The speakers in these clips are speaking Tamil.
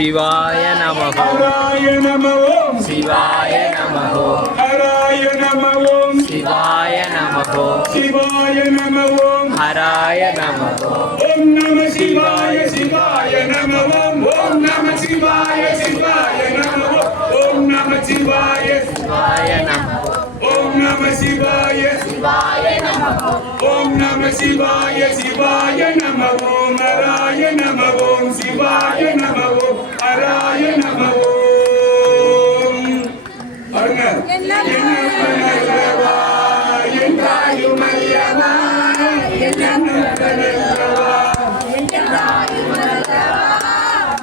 சிவாய நமः ஹராய நமः சிவாய நமः ஹராய நமः சிவாய நமः சிவாய நமः ஹராய நமः ஓம் நம சிவாய சிவாய நமः ஓம் நம சிவாய சிவாய நமः ஓம் நம சிவாய சிவாய நமः ஓம் நம சிவாய சிவாய நமः ஓம் நம சிவாய சிவாய நமः ஓம் ஹராய நமः ஓம் சிவாய நமः ஹராய நமः அருண என்னவா என்றாயுமல்லவா என்னவா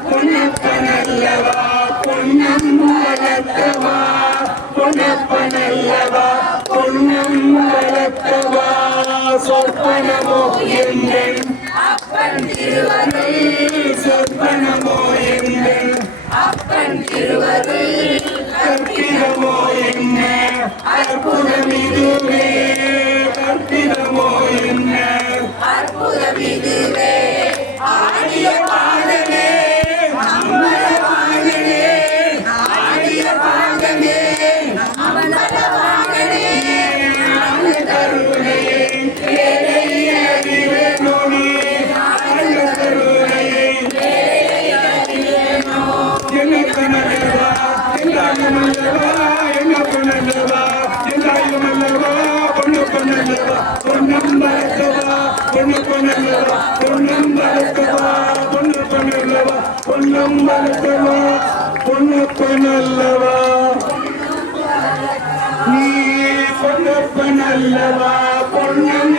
பொன்னப்பனல்லவா பொன்னம் வளர்த்தவா பொன்னப்பனல்லவா பொன்னம் வளர்த்தவா சொற்பனமோ எங்கள் அப்பன் திருவருள் சொற்பனமோ எங்கள் அப்பன் திருவருள் கற்பிதமோ என்ன அற்புதம் இதுவே கற்பிதமோ என்ன அற்புதம் இதுவே ஆடிய பாடலே அமரவாகனே ஆடிய பாடலே அமரவாகனே ஆன கருணையை ஏழையதிலே நோனி ஆன கருணையை ஏழையதிலே நோ என்ன கனலவா என்னமல்லவா என்ன கனலவா என்னமல்லவா பொண்ணு கனலவா பொன்னம் வளர்த்தவா பொண்ணு கனலவா பொன்னம் வளர்த்தவா பொண்ணு கனலவா பொன்னம் வளர்த்தவா பொண்ணு கனலவா நீ பொன்னப்பனல்லவா பொன்னம்